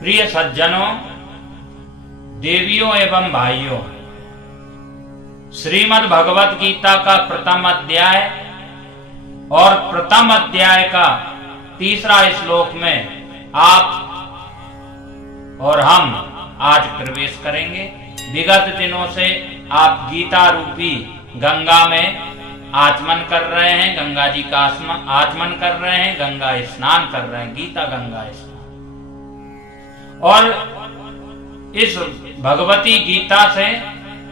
प्रिय सज्जनों, देवियों एवं भाइयों, श्रीमद् भगवत गीता का प्रथम अध्याय और प्रथम अध्याय का तीसरा श्लोक में आप और हम आज प्रवेश करेंगे। विगत दिनों से आप गीता रूपी गंगा में आचमन कर रहे हैं, गंगा जी का आचमन कर रहे हैं, गंगा स्नान कर रहे हैं, गीता गंगा स्नान। और इस भगवती गीता से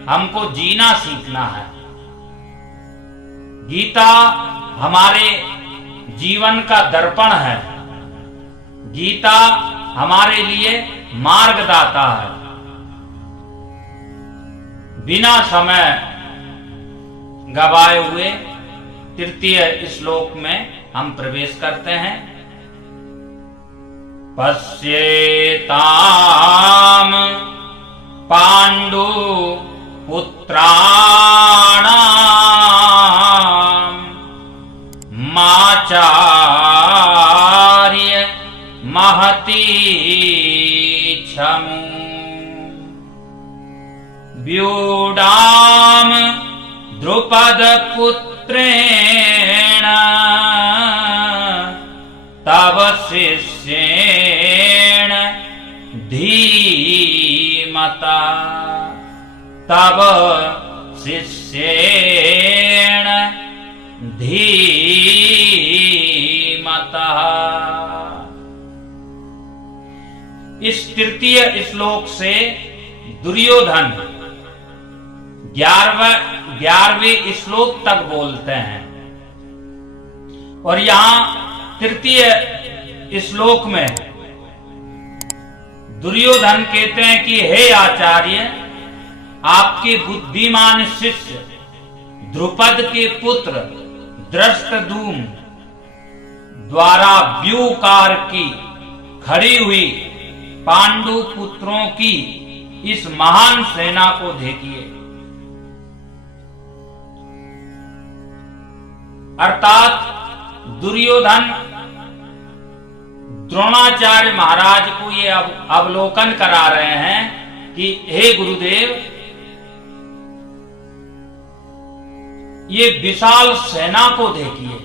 हमको जीना सीखना है। गीता हमारे जीवन का दर्पण है। गीता हमारे लिए मार्गदाता है। बिना समय गवाए हुए तृतीय श्लोक में हम प्रवेश करते हैं। पश्येताम पांडु पुत्राणाम माचार्य महती छमु व्यूडाम द्रुपद पुत्रेण तव शिष्येण धीमता तव शिष्येण धीमता। इस तृतीय श्लोक से दुर्योधन 11वें श्लोक तक बोलते हैं और यहां तृतीय श्लोक में दुर्योधन कहते हैं कि हे आचार्य, आपके बुद्धिमान शिष्य द्रुपद के पुत्र धृष्टद्युम्न द्वारा व्यूकार की खड़ी हुई पांडु पुत्रों की इस महान सेना को देखिए। अर्थात दुर्योधन द्रोणाचार्य महाराज को ये अवलोकन करा रहे हैं कि हे गुरुदेव, ये विशाल सेना को देखिए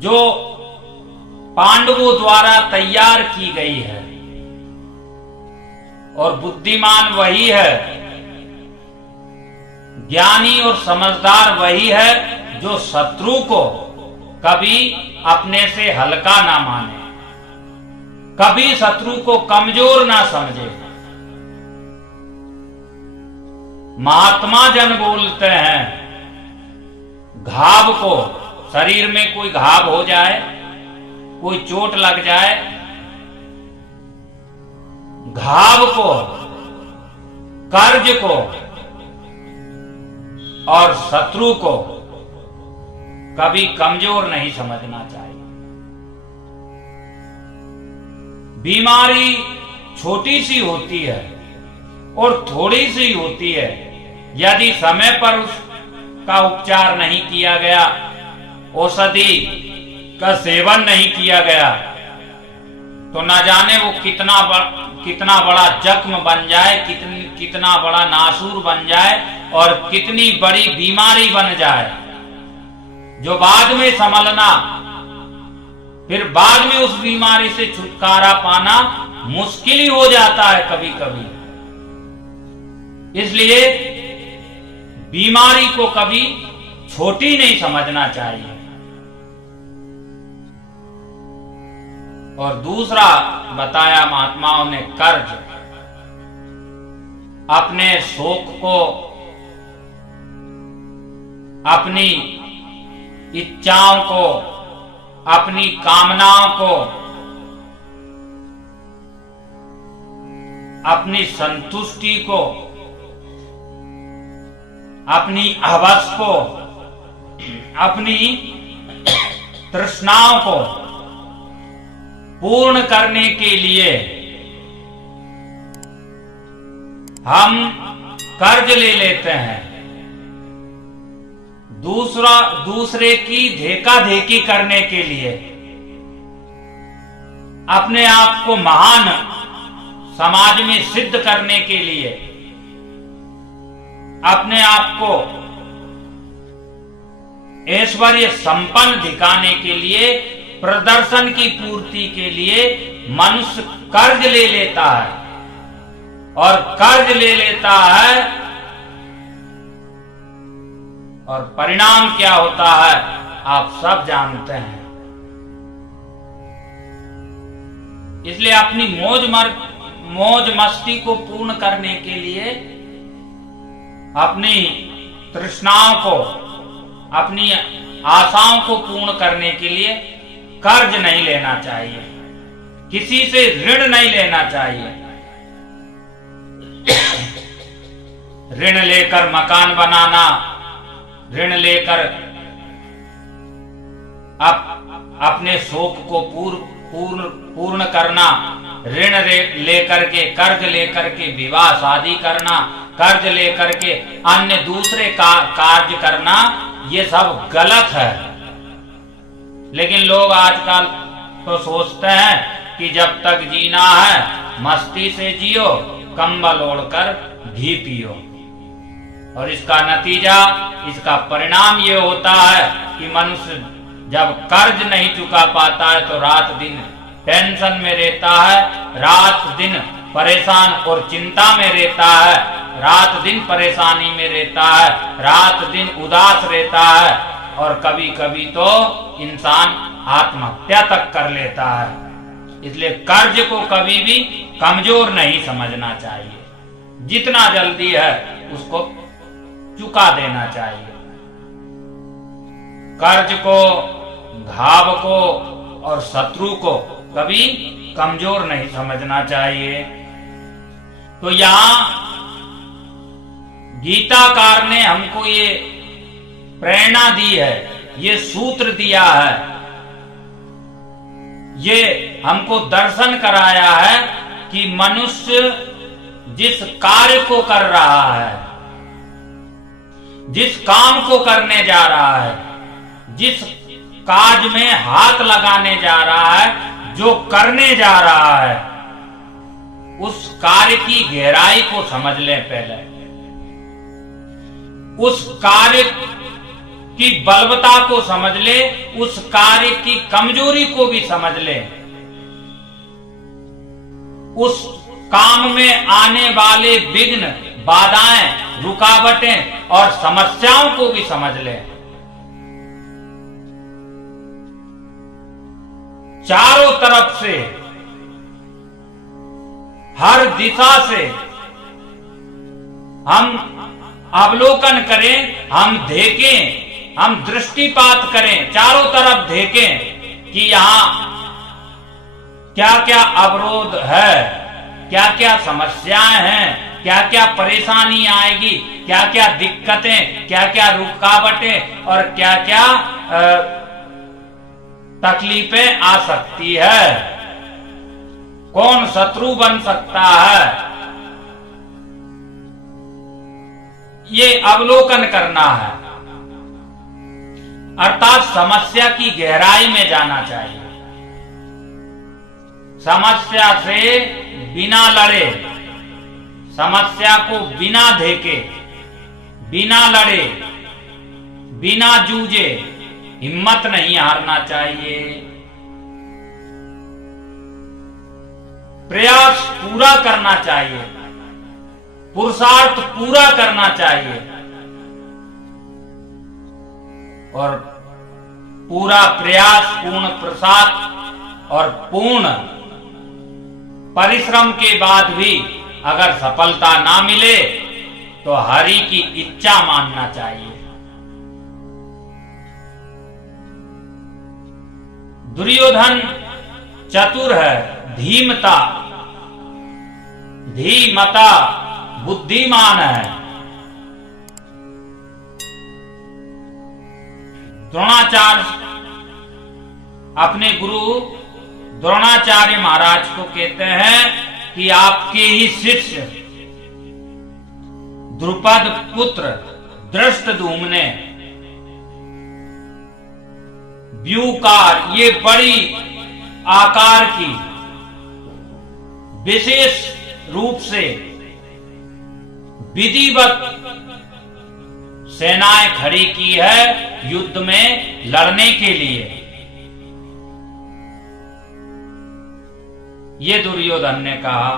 जो पांडवों द्वारा तैयार की गई है, और बुद्धिमान वही है, ज्ञानी और समझदार वही है जो शत्रु को कभी अपने से हल्का ना माने, कभी शत्रु को कमजोर ना समझे। महात्मा जन बोलते हैं, घाव को, शरीर में कोई घाव हो जाए, कोई चोट लग जाए, घाव को, कर्ज को और शत्रु को कभी कमजोर नहीं समझना चाहिए। बीमारी छोटी सी होती है और थोड़ी सी होती है। यदि समय पर उसका उपचार नहीं किया गया, औषधि का सेवन नहीं किया गया, तो न जाने वो कितना बड़ा जख्म बन जाए, कितना बड़ा नासूर बन जाए और कितनी बड़ी बीमारी बन जाए, जो बाद में संभलना, फिर बाद में उस बीमारी से छुटकारा पाना मुश्किल ही हो जाता है कभी कभी। इसलिए बीमारी को कभी छोटी नहीं समझना चाहिए। और दूसरा बताया महात्माओं ने, कर्ज। अपने शोक को, अपनी इच्छाओं को, अपनी कामनाओं को, अपनी संतुष्टि को, अपनी हवस को, अपनी तृष्णाओं को पूर्ण करने के लिए हम कर्ज ले लेते हैं। दूसरे की देखा देखी करने के लिए अपने आप को महान समाज में सिद्ध करने के लिए, अपने आप को ऐश्वर्य संपन्न दिखाने के लिए, प्रदर्शन की पूर्ति के लिए मनुष्य कर्ज ले लेता है। और कर्ज ले लेता है और परिणाम क्या होता है आप सब जानते हैं। इसलिए अपनी मौज मस्ती को पूर्ण करने के लिए, अपनी तृष्णाओं को, अपनी आशाओं को पूर्ण करने के लिए कर्ज नहीं लेना चाहिए, किसी से ऋण नहीं लेना चाहिए। ऋण लेकर मकान बनाना, ऋण लेकर अपने शौक को पूर्ण करना, ऋण लेकर के, कर्ज लेकर के विवाह शादी करना, कर्ज लेकर के अन्य दूसरे कार्य करना, ये सब गलत है। लेकिन लोग आजकल तो सोचते हैं कि जब तक जीना है मस्ती से जियो, कंबल ओढ़कर घी पियो। और इसका नतीजा, इसका परिणाम ये होता है कि मनुष्य जब कर्ज नहीं चुका पाता है तो रात दिन टेंशन में रहता है, रात दिन परेशान और चिंता में रहता है, रात दिन परेशानी में रहता है, रात दिन उदास रहता है, और कभी कभी तो इंसान आत्महत्या तक कर लेता है। इसलिए कर्ज को कभी भी कमजोर नहीं समझना चाहिए, जितना जल्दी है उसको चुका देना चाहिए। कर्ज को, घाव को और शत्रु को कभी कमजोर नहीं समझना चाहिए। तो यहां गीताकार ने हमको ये प्रेरणा दी है, ये सूत्र दिया है, ये हमको दर्शन कराया है कि मनुष्य जिस कार्य को कर रहा है, जिस काम को करने जा रहा है, जिस काज में हाथ लगाने जा रहा है, जो करने जा रहा है, उस कार्य की गहराई को समझ लें पहले, उस कार्य की बलवता को समझ ले, उस कार्य की कमजोरी को भी समझ ले, उस काम में आने वाले विघ्न, बाधाएं, रुकावटें और समस्याओं को भी समझ ले। चारों तरफ से, हर दिशा से हम अवलोकन करें, हम देखें, हम दृष्टिपात करें, चारों तरफ देखें कि यहां क्या क्या अवरोध है, क्या क्या समस्याएं हैं, क्या क्या परेशानी आएगी, क्या क्या दिक्कतें, क्या क्या रुकावटें और क्या क्या तकलीफें आ सकती है, कौन शत्रु बन सकता है, ये अवलोकन करना है। अर्थात समस्या की गहराई में जाना चाहिए। समस्या से बिना लड़े, समस्या को बिना देखे, बिना लड़े, बिना जूझे हिम्मत नहीं हारना चाहिए। प्रयास पूरा करना चाहिए, पुरुषार्थ पूरा करना चाहिए और पूरा प्रयास, पूर्ण प्रसाद और पूर्ण परिश्रम के बाद भी अगर सफलता ना मिले तो हरि की इच्छा मानना चाहिए। दुर्योधन चतुर है, धीमता, धीमता बुद्धिमान है। द्रोणाचार्य अपने गुरु द्रोणाचार्य महाराज को कहते हैं कि आपके ही शिष्य द्रुपद पुत्र धृष्टद्युम्न ने व्यूकार, ये बड़ी आकार की विशेष रूप से विधिवत सेनाएं खड़ी की है युद्ध में लड़ने के लिए। ये दुर्योधन ने कहा।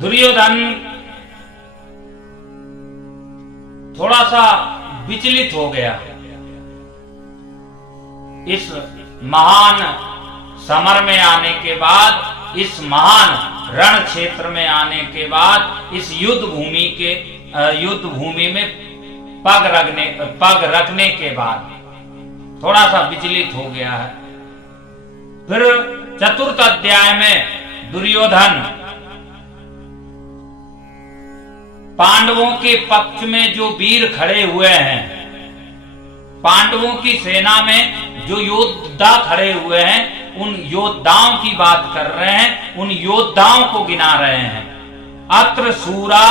दुर्योधन थोड़ा सा विचलित हो गया। इस महान समर में आने के बाद, इस महान रण क्षेत्र में आने के बाद, इस युद्ध भूमि में पग रखने के बाद थोड़ा सा विचलित हो गया है। फिर चतुर्थ अध्याय में दुर्योधन पांडवों के पक्ष में जो वीर खड़े हुए हैं, पांडवों की सेना में जो योद्धा खड़े हुए हैं, उन योद्धाओं की बात कर रहे हैं, उन योद्धाओं को गिना रहे हैं। अत्र शूरा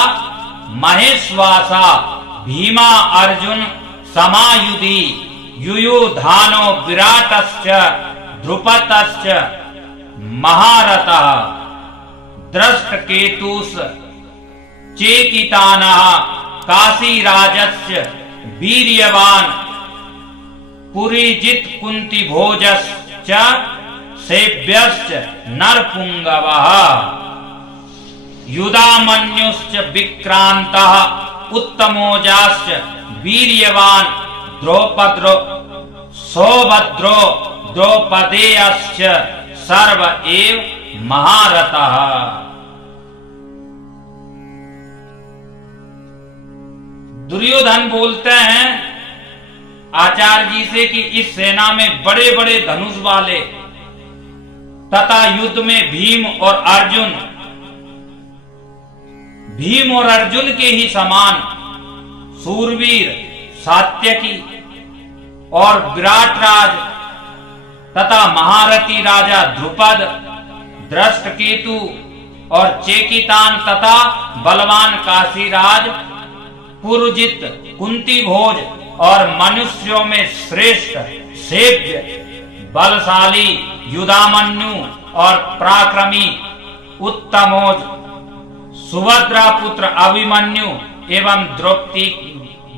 महेश्वासा भीमा अर्जुन समायुधि युयुधानो विराटश्च ध्रुपदश्च महारथः दृष्टकेतुस् चेकितानः काशीराजस्य वीर्यवान पुरीजित कुंती भोजश्च सेव्यश्च नरपुंगवः युधामन्युश्च विक्रांतः उत्तमोजाश्च वीर्यवान सौभद्रो द्रौपदेयश्च सर्व एव महारथः। दुर्योधन बोलते हैं आचार्य जी से कि इस सेना में बड़े बड़े धनुष वाले तथा युद्ध में भीम और अर्जुन के ही समान सूरवीर सात्यकी और विराट राज तथा महारथी राजा ध्रुपद, दृष्टकेतु और चेकितान तथा बलवान काशीराज, पुरजित, कुंती भोज और मनुष्यों में श्रेष्ठ सेव्य बलशाली युधामन्यु और पराक्रमी उत्तमोज, सुभद्रा पुत्र अभिमन्यु एवं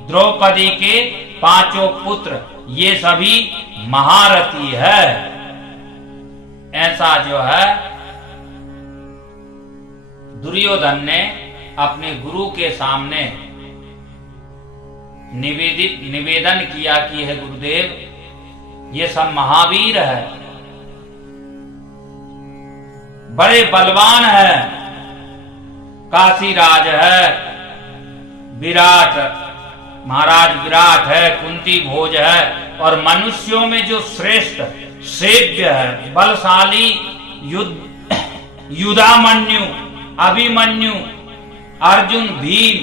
द्रौपदी के पांचों पुत्र, ये सभी महारथी है। ऐसा जो है दुर्योधन ने अपने गुरु के सामने निवेदन किया कि हे गुरुदेव, ये सब महावीर है, बड़े बलवान है, काशीराज है, महाराज विराट है, कुंती भोज है, और मनुष्यों में जो श्रेष्ठ सेव्य है, बलशाली युधामन्यु, अभिमन्यु, अर्जुन, भीम,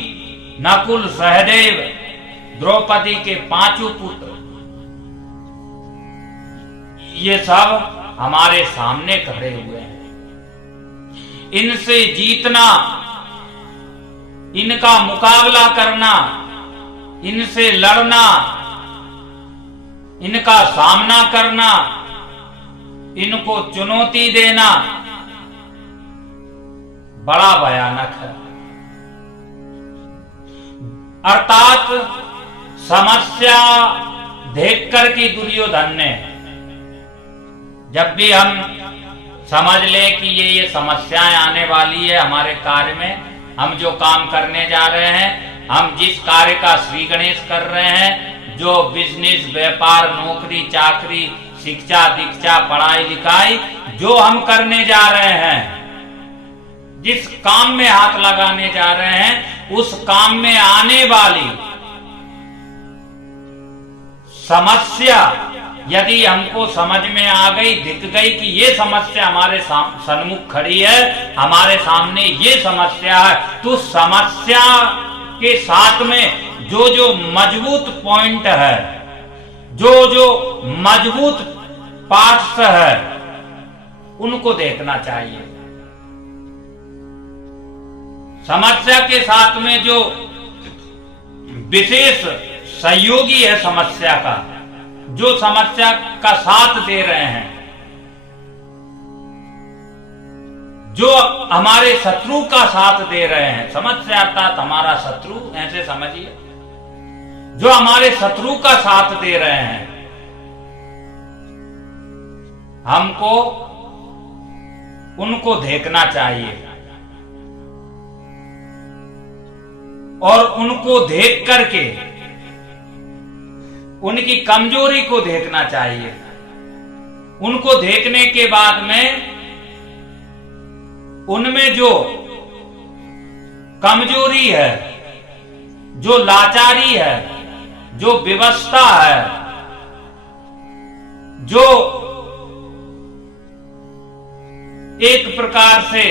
नकुल, सहदेव, द्रौपदी के पांचों पुत्र, ये सब हमारे सामने खड़े हुए हैं। इनसे जीतना, इनका मुकाबला करना, इनसे लड़ना, इनका सामना करना, इनको चुनौती देना बड़ा भयानक है। अर्थात समस्या देख कर के दुर्योधन ने, जब भी हम समझ ले कि ये समस्याएं आने वाली है हमारे कार्य में, हम जो काम करने जा रहे हैं, हम जिस कार्य का श्री गणेश कर रहे हैं, जो बिजनेस, व्यापार, नौकरी, चाकरी, शिक्षा, दीक्षा, पढ़ाई लिखाई जो हम करने जा रहे हैं, जिस काम में हाथ लगाने जा रहे हैं, उस काम में आने वाली समस्या यदि हमको समझ में आ गई, दिख गई कि ये समस्या हमारे सन्मुख खड़ी है, हमारे सामने ये समस्या है, तो समस्या के साथ में जो जो मजबूत पॉइंट है, जो जो मजबूत पार्ट्स है, उनको देखना चाहिए। समस्या के साथ में जो विशेष सहयोगी है समस्या का, जो समस्या का साथ दे रहे हैं, जो हमारे शत्रु का साथ दे रहे हैं, समस्या अर्थात हमारा शत्रु, ऐसे समझिए, जो हमारे शत्रु का साथ दे रहे हैं, हमको उनको देखना चाहिए और उनको देख करके उनकी कमजोरी को देखना चाहिए। उनको देखने के बाद में उनमें जो कमजोरी है, जो लाचारी है, जो विवशता है, जो एक प्रकार से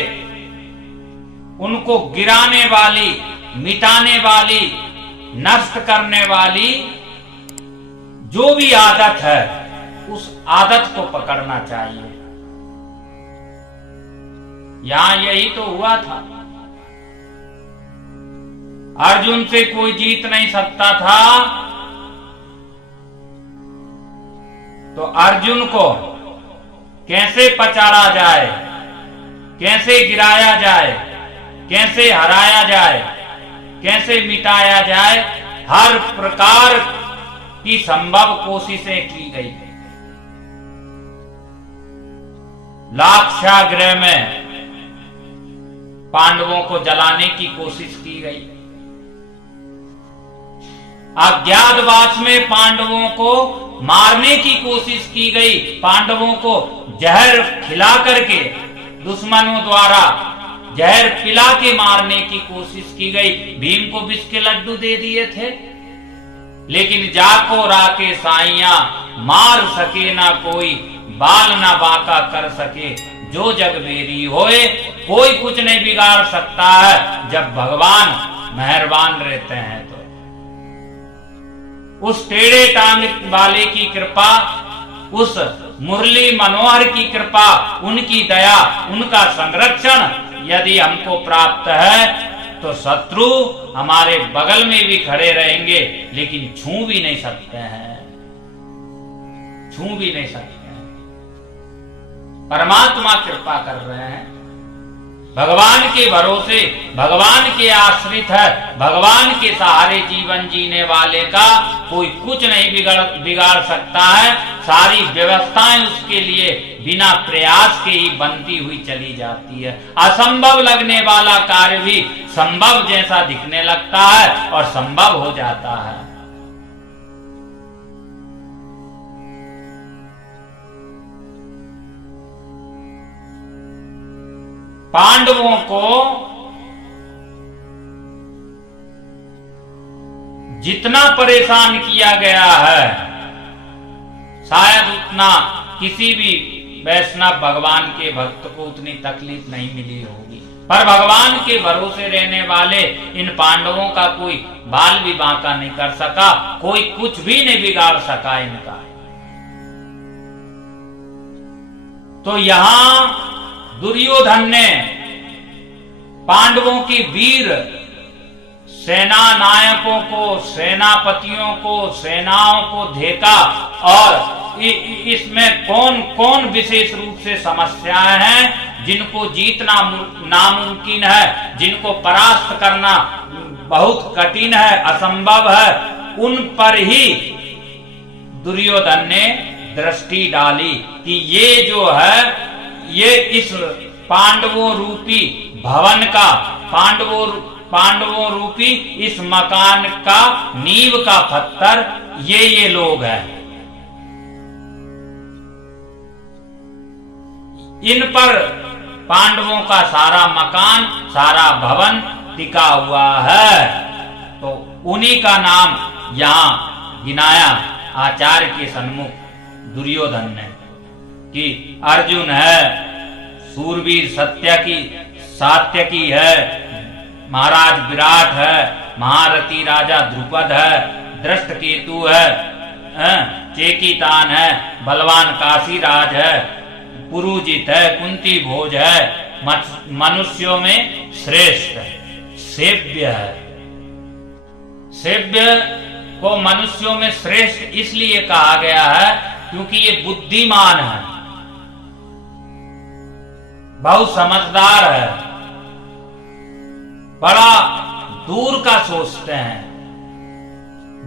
उनको गिराने वाली, मिटाने वाली, नष्ट करने वाली जो भी आदत है, उस आदत को पकड़ना चाहिए। यहां यही तो हुआ था। अर्जुन से कोई जीत नहीं सकता था, तो अर्जुन को कैसे पछाड़ा जाए, कैसे गिराया जाए, कैसे हराया जाए, कैसे मिटाया जाए, हर प्रकार की संभव कोशिशें की गई। लाक्षागृह में पांडवों को जलाने की कोशिश की गई। अज्ञातवास में पांडवों को मारने की कोशिश की गई। पांडवों को जहर खिला करके दुश्मनों द्वारा जहर पिला के मारने की कोशिश की गई। भीम को विष के लड्डू दे दिए थे, लेकिन जाको राके साइया, मार सके ना कोई, बाल ना बाका कर सके, जो जग मेरी होए, कोई कुछ नहीं बिगाड़ सकता है जब भगवान मेहरबान रहते हैं। तो उस टेढ़े टांग वाले की कृपा, उस मुरली मनोहर की कृपा, उनकी दया, उनका संरक्षण यदि हमको प्राप्त है तो शत्रु हमारे बगल में भी खड़े रहेंगे, लेकिन छू भी नहीं सकते हैं, छू भी नहीं सकते हैं। परमात्मा कृपा कर रहे हैं। भगवान के भरोसे, भगवान के आश्रित है, भगवान के सहारे जीवन जीने वाले का कोई कुछ नहीं बिगाड़ सकता है। सारी व्यवस्थाएं उसके लिए बिना प्रयास के ही बनती हुई चली जाती है। असंभव लगने वाला कार्य भी संभव जैसा दिखने लगता है और संभव हो जाता है। पांडवों को जितना परेशान किया गया है, शायद उतना किसी भी वैष्णव भगवान के भक्त को उतनी तकलीफ नहीं मिली होगी। पर भगवान के भरोसे रहने वाले इन पांडवों का कोई बाल भी बांका नहीं कर सका, कोई कुछ भी नहीं बिगाड़ सका इनका। तो यहां दुर्योधन ने पांडवों की वीर सेना नायकों को, सेनापतियों को, सेनाओं को देखा और इसमें कौन कौन विशेष रूप से समस्याएं हैं जिनको जीतना नामुमकिन है, जिनको परास्त करना बहुत कठिन है, असंभव है, उन पर ही दुर्योधन ने दृष्टि डाली कि ये जो है, ये इस पांडवों रूपी भवन का, पांडवों रूपी इस मकान का नींव का पत्थर ये लोग हैं। इन पर पांडवों का सारा मकान, सारा भवन टिका हुआ है। तो उन्हीं का नाम यहां गिनाया आचार्य के सन्मुख दुर्योधन ने कि अर्जुन है, सूरवीर सात्यकी है, महाराज विराट है, महारथी राजा द्रुपद है, दृष्टकेतु है, चेकितान है, बलवान काशीराज है, पुरुजित है, कुंती भोज है, मनुष्यों में श्रेष्ठ सेव्य है। सेव्य को मनुष्यों में श्रेष्ठ इसलिए कहा गया है क्योंकि ये बुद्धिमान है, बहुत समझदार है, बड़ा दूर का सोचते हैं,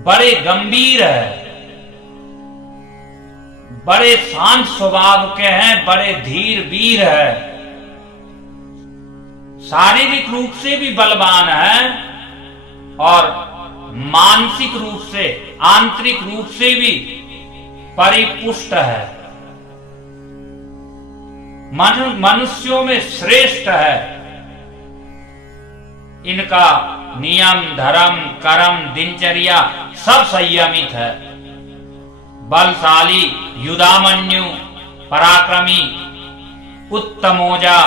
बड़े गंभीर है, बड़े शांत स्वभाव के हैं, बड़े धीर वीर है, शारीरिक रूप से भी बलवान है और मानसिक रूप से, आंतरिक रूप से भी परिपुष्ट है, मनुष्यों में श्रेष्ठ है। इनका नियम, धर्म, कर्म, दिनचर्या सब संयमित है। बलशाली, युधामन्यु, पराक्रमी, उत्तमोजा,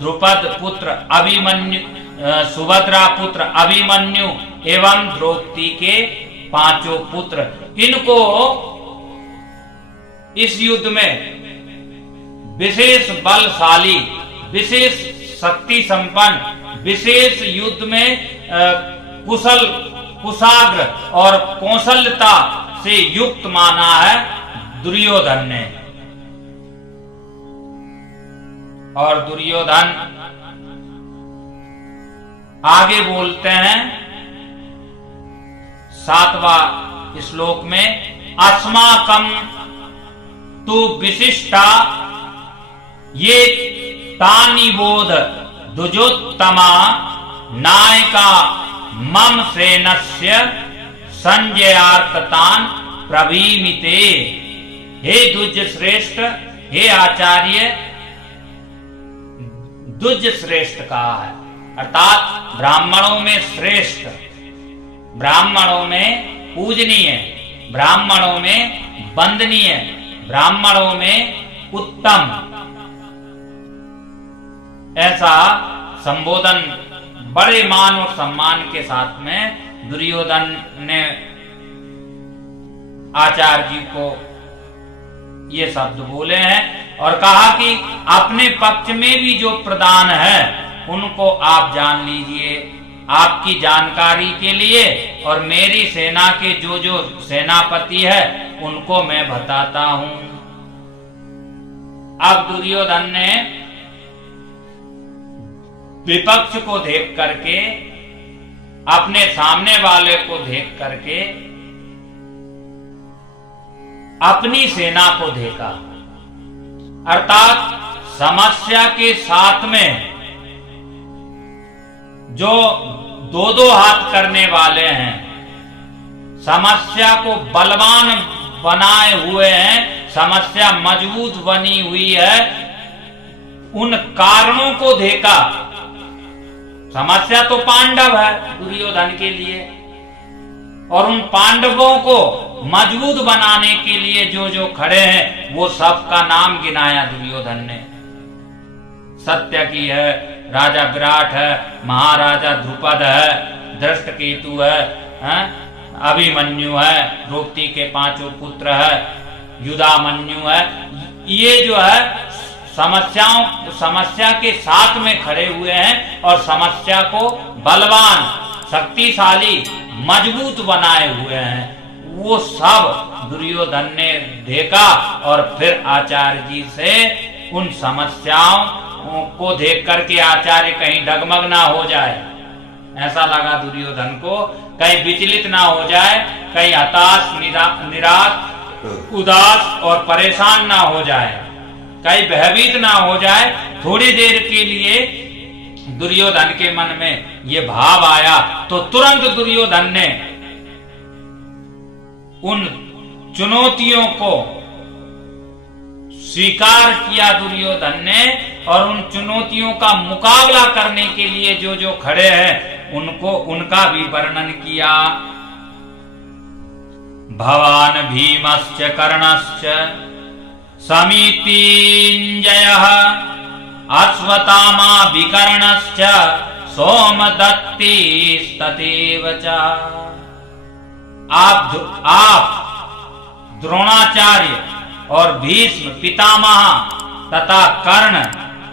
द्रुपद पुत्र अभिमन्यु, सुभद्रा पुत्र अभिमन्यु एवं द्रौपदी के 5 पुत्र, इनको इस युद्ध में विशेष बलशाली, विशेष शक्ति संपन्न, विशेष युद्ध में कुशाग्र और कौशलता से युक्त माना है दुर्योधन ने। और दुर्योधन आगे बोलते हैं 7वां श्लोक में, अस्माकं तु विशिष्टा ये तानि बोध द्विजोत्तमा नायका मम सेनस्य संजयार्ततान प्रवीमिते। हे द्विज श्रेष्ठ, हे आचार्य, द्विज श्रेष्ठ कहा है, अर्थात ब्राह्मणों में श्रेष्ठ, ब्राह्मणों में पूजनीय, ब्राह्मणों में वंदनीय, ब्राह्मणों में उत्तम, ऐसा संबोधन बड़े मान और सम्मान के साथ में दुर्योधन ने आचार्य जी को ये शब्द बोले हैं और कहा कि अपने पक्ष में भी जो प्रधान है उनको आप जान लीजिए, आपकी जानकारी के लिए, और मेरी सेना के जो जो सेनापति है उनको मैं बताता हूं। अब दुर्योधन ने विपक्ष को देख करके, अपने सामने वाले को देख करके अपनी सेना को देखा, अर्थात समस्या के साथ में जो 2-2 हाथ करने वाले हैं, समस्या को बलवान बनाए हुए हैं, समस्या मजबूत बनी हुई है, उन कारणों को देखा। समस्या तो पांडव है दुर्योधन के लिए, और उन पांडवों को मजबूत बनाने के लिए जो जो खड़े हैं वो सबका नाम गिनाया दुर्योधन ने। सत्यकी है, राजा विराट है, महाराजा द्रुपद है, धृष्टकेतु है, अभिमन्यु है, द्रौपदी के 5 पुत्र है, युधामन्यु है। ये जो है समस्या के साथ में खड़े हुए हैं और समस्या को बलवान, शक्तिशाली, मजबूत बनाए हुए हैं। वो सब दुर्योधन ने देखा और फिर आचार्य जी से उन समस्याओं को देख करके आचार्य कहीं डगमग ना हो जाए, ऐसा लगा दुर्योधन को, कहीं विचलित ना हो जाए, कहीं हताश, निराश, उदास और परेशान ना हो जाए, कहीं भयभीत ना हो जाए। थोड़ी देर के लिए दुर्योधन के मन में ये भाव आया तो तुरंत दुर्योधन ने उन चुनौतियों को स्वीकार किया दुर्योधन ने, और उन चुनौतियों का मुकाबला करने के लिए जो जो खड़े हैं उनका भी वर्णन किया। भवान भीमश्च कर्णश्च समितिञ्जयः अश्वत्थामा विकर्णश्च सोमदत्तिस्तथैव च। आप द्रोणाचार्य और भीष्म पितामह तथा कर्ण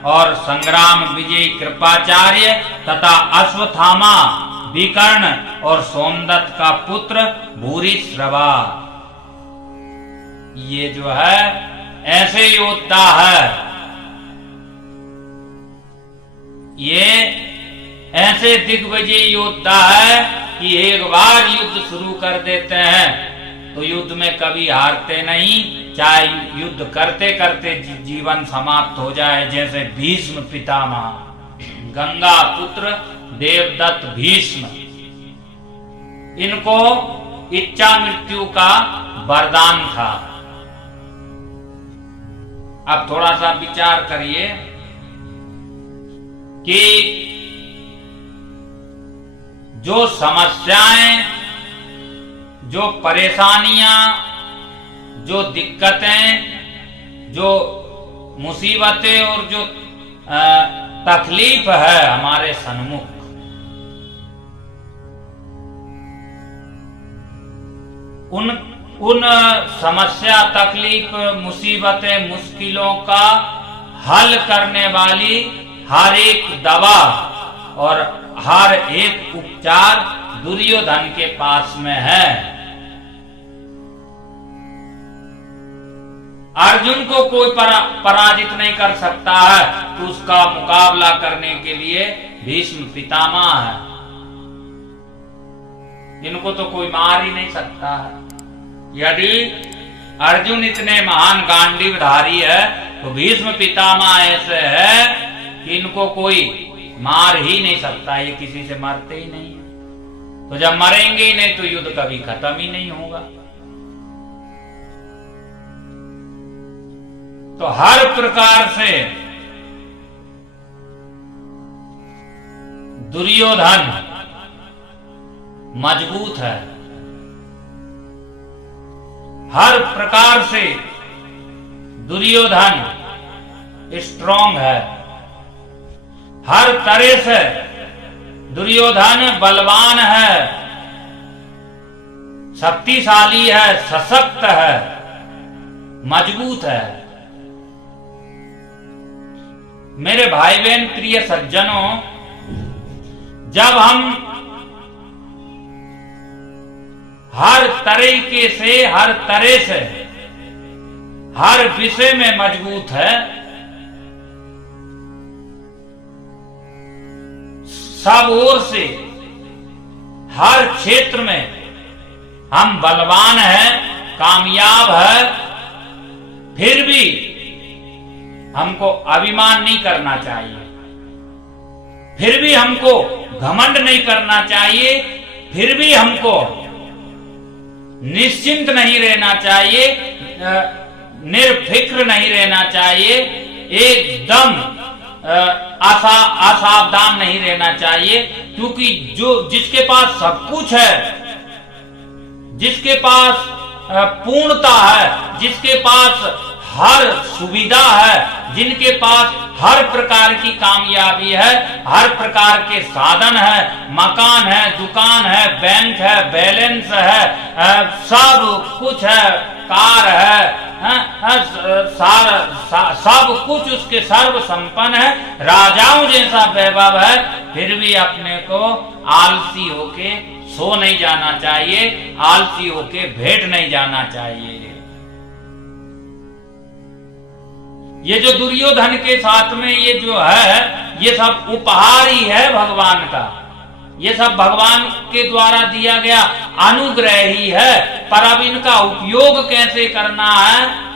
और संग्राम विजयी कृपाचार्य तथा अश्वत्थामा विकर्ण और सोमदत्त का पुत्र भूरिश्रवा। ये जो है ऐसे योद्धा है, ये ऐसे दिग्विजय योद्धा है कि एक बार युद्ध शुरू कर देते हैं तो युद्ध में कभी हारते नहीं, चाहे युद्ध करते करते जीवन समाप्त हो जाए। जैसे भीष्म पितामह, गंगा पुत्र देवदत्त भीष्म, इनको इच्छा मृत्यु का वरदान था। अब थोड़ा सा विचार करिए कि जो समस्याएं, जो परेशानियां, जो दिक्कतें, जो मुसीबतें और जो तकलीफ है हमारे सन्मुख, उन समस्या, तकलीफ, मुसीबतें, मुश्किलों का हल करने वाली हर एक दवा और हर एक उपचार दुर्योधन के पास में है। अर्जुन को कोई पराजित नहीं कर सकता है, तो उसका मुकाबला करने के लिए भीष्म पितामह है। इनको तो कोई मार ही नहीं सकता है। यदि अर्जुन इतने महान गांडीवधारी है तो भीष्म पितामह ऐसे है कि इनको कोई मार ही नहीं सकता। ये किसी से मरते ही नहीं है, तो जब मरेंगे ही नहीं तो युद्ध कभी खत्म ही नहीं होगा। तो हर प्रकार से दुर्योधन मजबूत है, हर प्रकार से दुर्योधन स्ट्रांग है, हर तरह से दुर्योधन बलवान है, शक्तिशाली है, सशक्त है, मजबूत है। मेरे भाई बहन, प्रिय सज्जनों, जब हम हर तरीके से, हर तरह से, हर विषय में मजबूत है, सब ओर से, हर क्षेत्र में हम बलवान हैं, कामयाब है, फिर भी हमको अभिमान नहीं करना चाहिए, फिर भी हमको घमंड नहीं करना चाहिए, फिर भी हमको निश्चिंत नहीं रहना चाहिए, निर्फिक्र नहीं रहना चाहिए, एकदम असावधान नहीं रहना चाहिए। क्योंकि जिसके पास सब कुछ है, जिसके पास पूर्णता है, जिसके पास हर सुविधा है, जिनके पास हर प्रकार की कामयाबी है, हर प्रकार के साधन है, मकान है, दुकान है, बैंक है, बैलेंस है, सब कुछ है, कार है, सब कुछ उसके सर्व संपन्न है, राजाओं जैसा वैभव है, फिर भी अपने को आलसी होके सो नहीं जाना चाहिए, आलसी होके भेंट नहीं जाना चाहिए। ये जो दुर्योधन के साथ में ये जो है, ये सब उपहार ही है भगवान का, ये सब भगवान के द्वारा दिया गया अनुग्रह ही है। पर अब इनका उपयोग कैसे करना है?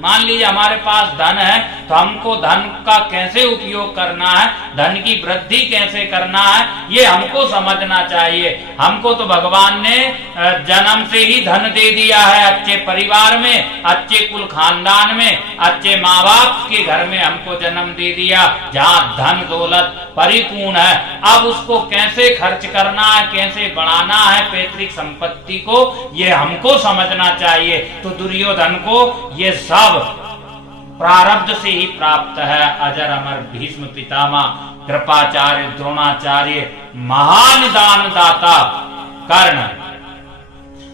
मान लीजिए हमारे पास धन है, तो हमको धन का कैसे उपयोग करना है, धन की वृद्धि कैसे करना है, ये हमको समझना चाहिए। हमको तो भगवान ने जन्म से ही धन दे दिया है, अच्छे परिवार में, अच्छे कुल खानदान में, अच्छे माँ बाप के घर में हमको जन्म दे दिया, जहाँ धन दौलत परिपूर्ण है। अब उसको कैसे खर्च करना है, कैसे बढ़ाना है पैतृक संपत्ति को, ये हमको समझना चाहिए। तो दुर्योधन को ये सब प्रारब्ध से ही प्राप्त है। अजर अमर भीष्म पितामह, कृपाचार्य, द्रोणाचार्य, महान दानदाता कर्ण,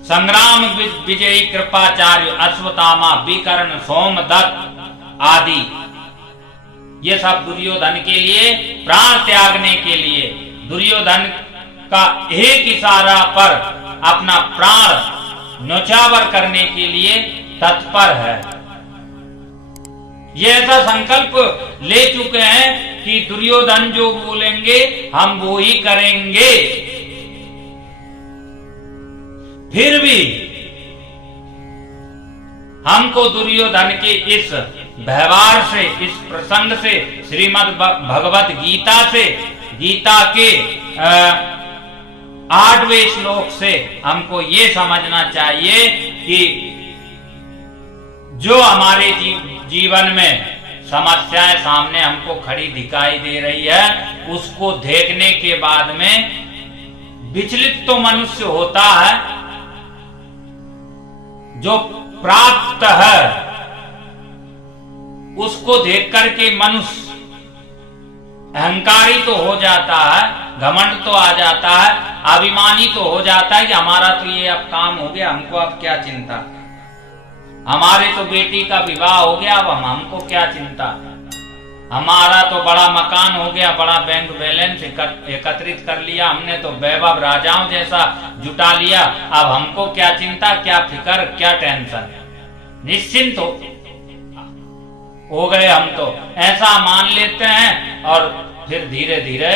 संग्राम विजयी कृपाचार्य, अश्वत्थामा, विकर्ण, सोमदत्त आदि, ये सब दुर्योधन के लिए, प्राण त्यागने के लिए, दुर्योधन का एक इशारा पर अपना प्राण न्योछावर करने के लिए तत्पर है। ये ऐसा संकल्प ले चुके हैं कि दुर्योधन जो बोलेंगे हम वो ही करेंगे। फिर भी हमको दुर्योधन के इस व्यवहार से, इस प्रसंग से, श्रीमद् भगवत गीता से, गीता के 8वें श्लोक से हमको ये समझना चाहिए कि जो हमारे जीवन में समस्याएं सामने हमको खड़ी दिखाई दे रही है, उसको देखने के बाद में विचलित तो मनुष्य होता है, जो प्राप्त है उसको देख करके मनुष्य अहंकारी तो हो जाता है, घमंड तो आ जाता है, अभिमानी तो हो जाता है कि हमारा तो ये अब काम हो गया, हमको अब क्या चिंता, हमारे तो बेटी का विवाह हो गया, अब हमको क्या चिंता, हमारा तो बड़ा मकान हो गया, बड़ा बैंक बैलेंस एकत्रित कर लिया हमने, तो वैभव राजाओं जैसा जुटा लिया, अब हमको क्या चिंता, क्या फिक्र, क्या टेंशन, निश्चिंत हो गए हम, तो ऐसा मान लेते हैं और फिर धीरे धीरे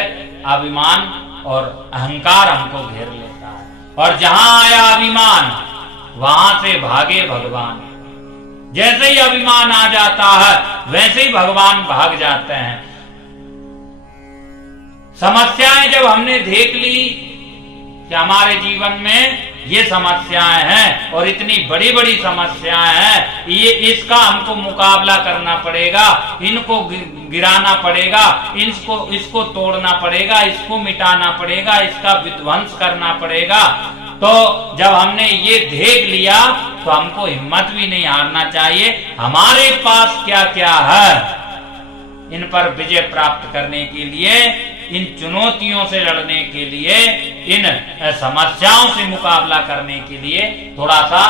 अभिमान और अहंकार हमको घेर लेता है, और जहां आया अभिमान वहां से भागे भगवान। जैसे ही अभिमान आ जाता है वैसे ही भगवान भाग जाते हैं। समस्याएं जब हमने देख ली कि हमारे जीवन में ये समस्याएं हैं और इतनी बड़ी बड़ी समस्याएं हैं, ये इसका हमको मुकाबला करना पड़ेगा, इनको गिराना पड़ेगा, इसको तोड़ना पड़ेगा, इसको मिटाना पड़ेगा, इसका विध्वंस करना पड़ेगा। तो जब हमने ये देख लिया तो हमको हिम्मत भी नहीं हारना चाहिए। हमारे पास क्या क्या है, इन पर विजय प्राप्त करने के लिए, इन चुनौतियों से लड़ने के लिए, इन समस्याओं से मुकाबला करने के लिए थोड़ा सा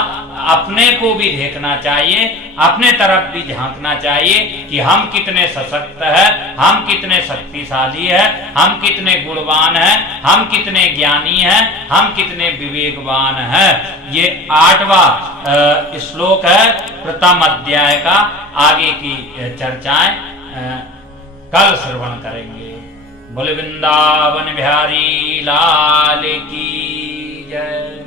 अपने को भी देखना चाहिए, अपने तरफ भी झांकना चाहिए कि हम कितने सशक्त हैं, हम कितने शक्तिशाली हैं, हम कितने गुणवान हैं, हम कितने ज्ञानी हैं, हम कितने विवेकवान हैं। ये 8वां श्लोक है प्रथम अध्याय का। आगे की चर्चाएं कल श्रवण करेंगे। बोले वृंदावन बिहारी लाल की जय।